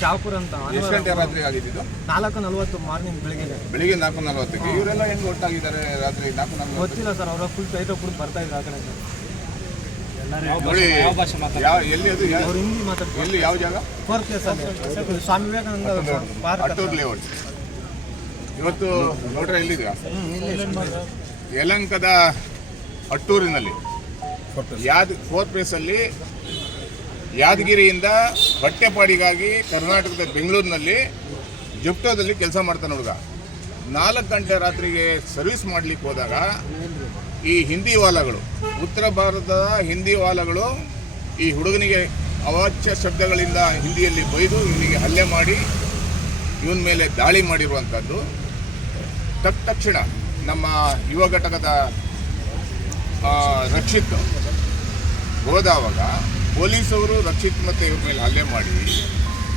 ಶಾಪುರ ಅಂತ. ಎಷ್ಟು ಗಂಟೆ ರಾತ್ರಿ ಆಗಿದ್ದು? 4:40 ಮಾರ್ನಿಂಗ್ ಬೆಳಿಗ್ಗೆ 4:40ಕ್ಕೆ. ಇವರೆಲ್ಲ ಹೆಂಗೆ ಒಟ್ಟಾಗಿದ್ದಾರೆ ರಾತ್ರಿ 4:40? ಗೊತ್ತಿಲ್ಲ ಸರ್, ಅವರ ಫುಲ್ ಟೈಟ್ ಕುಡಿದು ಬರ್ತಾ ಇದ್ರು ಆ ಕಡೆ. ನೋಡಿ ಎಲ್ಲಿ ಅದು? ಅವ್ರು ಹಿಂದಿ ಮಾತಾಡ್ತಾರೆ. ಎಲ್ಲಿ, ಯಾವ ಜಾಗ? 4th ಪ್ಲೇಸ್ ಅಲ್ಲಿ ಸ್ವಾಮಿ ವಿವೇಕಾನಂದ ಪಾರ್ಕ್, ಅಟ್ಟೂರ್ ಲೇಔಟ್. ಇವತ್ತು ನೋಡ್ರೆ ಎಲ್ಲಿದೆ? ಯಲಹಂಕದ ಅಟ್ಟೂರಿನಲ್ಲಿ 4th ಪ್ಲೇಸಲ್ಲಿ ಯಾದಗಿರಿಯಿಂದ ಹೊಟ್ಟೆಪಾಡಿಗಾಗಿ ಕರ್ನಾಟಕದ ಬೆಂಗಳೂರಿನಲ್ಲಿ ಜುಪ್ಟೋದಲ್ಲಿ ಕೆಲಸ ಮಾಡ್ತಾನೆ ಹುಡುಗ. 4 ಗಂಟೆ ರಾತ್ರಿಗೆ ಸರ್ವಿಸ್ ಮಾಡಲಿಕ್ಕೆ ಹೋದಾಗ ಈ ಹಿಂದಿ ವಾಲಗಳು, ಉತ್ತರ ಭಾರತದ ಹಿಂದಿ ವಾಲಗಳು ಈ ಹುಡುಗನಿಗೆ ಅವಾಚ್ಯ ಶಬ್ದಗಳಿಂದ ಹಿಂದಿಯಲ್ಲಿ ಬೈದು ಇವನಿಗೆ ಹಲ್ಲೆ ಮಾಡಿ ಇವನ ಮೇಲೆ ದಾಳಿ ಮಾಡಿರುವಂಥದ್ದು. ತಕ್ಷಣ ನಮ್ಮ ಯುವ ಘಟಕದ ರಕ್ಷಿತ್ ಹೋದವಾಗ ಪೊಲೀಸವರು ರಕ್ಷಿತ್ ಮತ್ತು ಇವ್ರ ಮೇಲೆ ಹಲ್ಲೆ ಮಾಡಿ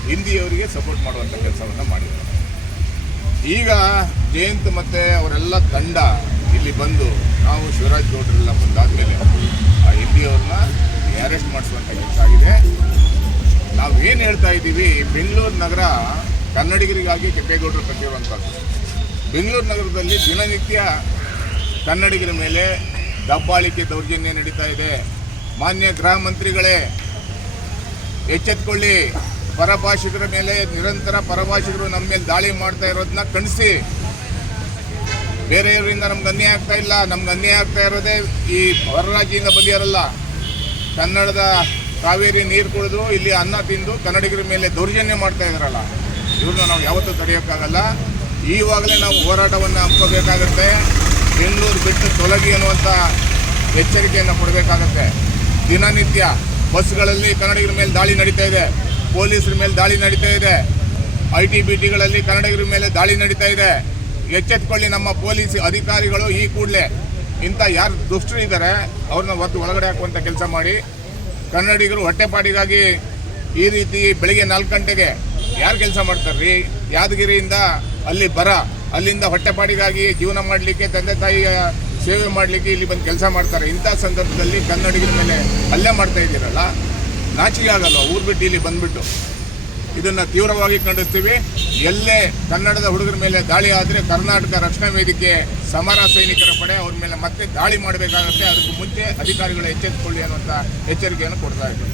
ಹಿಂದಿಯವರಿಗೆ ಸಪೋರ್ಟ್ ಮಾಡುವಂಥ ಕೆಲಸವನ್ನು ಮಾಡಿದ್ದಾರೆ. ಈಗ ಜಯಂತ್ ಮತ್ತು ಅವರೆಲ್ಲ ತಂಡ ಇಲ್ಲಿ ಬಂದು ನಾವು ಶಿವರಾಜ್ ಗೌಡರೆಲ್ಲ ಬಂದಾದಮೇಲೆ ಆ ಹಿಂದಿಯವ್ರನ್ನ ಅರೆಸ್ಟ್ ಮಾಡಿಸುವಂಥ ಕೆಲಸ ಆಗಿದೆ. ನಾವೇನು ಹೇಳ್ತಾ ಇದ್ದೀವಿ, ಬೆಂಗಳೂರು ನಗರ ಕನ್ನಡಿಗರಿಗಾಗಿ ಕೆಂಪೇಗೌಡರು ಕಟ್ಟಿರುವಂಥದ್ದು. ಬೆಂಗಳೂರು ನಗರದಲ್ಲಿ ದಿನನಿತ್ಯ ಕನ್ನಡಿಗರ ಮೇಲೆ ದಬ್ಬಾಳಿಕೆ, ದೌರ್ಜನ್ಯ ನಡೀತಾ ಇದೆ. ಮಾನ್ಯ ಗೃಹ ಮಂತ್ರಿಗಳೇ, ಎಚ್ಚೆತ್ಕೊಳ್ಳಿ. ಪರಭಾಷಿಕರ ಮೇಲೆ ನಿರಂತರ ಪರಭಾಷಿಕರು ನಮ್ಮ ಮೇಲೆ ದಾಳಿ ಮಾಡ್ತಾ ಇರೋದನ್ನ ಖಂಡಿಸಿ. ಬೇರೆಯವರಿಂದ ನಮ್ಗೆ ಅನ್ಯಾಯ ಆಗ್ತಾ ಇಲ್ಲ. ನಮ್ಗೆ ಅನ್ಯಾಯ ಆಗ್ತಾ ಇರೋದೇ ಈ ಹೊರ ರಾಜ್ಯದಿಂದ ಬಂದಿರಲ್ಲ. ಕನ್ನಡದ ಕಾವೇರಿ ನೀರು ಕುಡಿದು ಇಲ್ಲಿ ಅನ್ನ ತಿಂದು ಕನ್ನಡಿಗರ ಮೇಲೆ ದೌರ್ಜನ್ಯ ಮಾಡ್ತಾ ಇದ್ದಾರಲ್ಲ, ಇವ್ರನ್ನ ನಾವು ಯಾವತ್ತೂ ತಡೆಯೋಕ್ಕಾಗಲ್ಲ. ಈವಾಗಲೇ ನಾವು ಹೋರಾಟವನ್ನು ಹಮ್ಮಿಕೋಬೇಕಾಗತ್ತೆ. ಬೆಂಗಳೂರು ಬಿಟ್ಟು ತೊಲಗಿ ಅನ್ನುವಂಥ ಎಚ್ಚರಿಕೆಯನ್ನು ಕೊಡಬೇಕಾಗತ್ತೆ. ದಿನನಿತ್ಯ ಬಸ್ಗಳಲ್ಲಿ ಕನ್ನಡಿಗರ ಮೇಲೆ ದಾಳಿ ನಡೀತಾ ಇದೆ, ಪೊಲೀಸರ ಮೇಲೆ ದಾಳಿ ನಡೀತಾ ಇದೆ, ITBTಗಳಲ್ಲಿ ಕನ್ನಡಿಗರ ಮೇಲೆ ದಾಳಿ ನಡೀತಾ ಇದೆ. ಎಚ್ಚೆತ್ಕೊಳ್ಳಿ ನಮ್ಮ ಪೊಲೀಸ್ ಅಧಿಕಾರಿಗಳು. ಈ ಕೂಡಲೇ ಇಂಥ ಯಾರು ದುಷ್ಟರು ಇದ್ದಾರೆ ಅವ್ರನ್ನ ಒಳಗಡೆ ಹಾಕುವಂಥ ಕೆಲಸ ಮಾಡಿ. ಕನ್ನಡಿಗರು ಹೊಟ್ಟೆಪಾಡಿಗಾಗಿ ಈ ರೀತಿ ಬೆಳಿಗ್ಗೆ 4 ಗಂಟೆಗೆ ಯಾರು ಕೆಲಸ ಮಾಡ್ತಾರ್ರಿ? ಯಾದಗಿರಿಯಿಂದ ಅಲ್ಲಿ ಅಲ್ಲಿಂದ ಹೊಟ್ಟೆಪಾಡಿಗಾಗಿ ಜೀವನ ಮಾಡಲಿಕ್ಕೆ, ತಂದೆ ತಾಯಿಯ ಸೇವೆ ಮಾಡಲಿಕ್ಕೆ ಇಲ್ಲಿ ಬಂದು ಕೆಲಸ ಮಾಡ್ತಾರೆ. ಇಂಥ ಸಂದರ್ಭದಲ್ಲಿ ಕನ್ನಡಿಗರ ಮೇಲೆ ಹಲ್ಲೆ ಮಾಡ್ತಾ ಇದ್ದೀರಲ್ಲ, ನಾಚಿಕೆ ಆಗಲ್ಲ? ಊರು ಬಿಟ್ಟು ಇಲ್ಲಿ ಬಂದುಬಿಟ್ಟು ಇದನ್ನು ತೀವ್ರವಾಗಿ ಖಂಡಿಸ್ತೀವಿ. ಎಲ್ಲೇ ಕನ್ನಡದ ಹುಡುಗರ ಮೇಲೆ ದಾಳಿ ಆದರೆ ಕರ್ನಾಟಕ ರಕ್ಷಣಾ ವೇದಿಕೆ, ಸಮರ ಸೈನಿಕರ ಪಡೆ ಅವ್ರ ಮೇಲೆ ಮತ್ತೆ ದಾಳಿ ಮಾಡಬೇಕಾಗುತ್ತೆ. ಅದಕ್ಕೂ ಮುಂಚೆ ಅಧಿಕಾರಿಗಳು ಎಚ್ಚೆತ್ತುಕೊಳ್ಳಿ ಅನ್ನುವಂಥ ಎಚ್ಚರಿಕೆಯನ್ನು ಕೊಡ್ತಾ ಇದ್ದೀವಿ.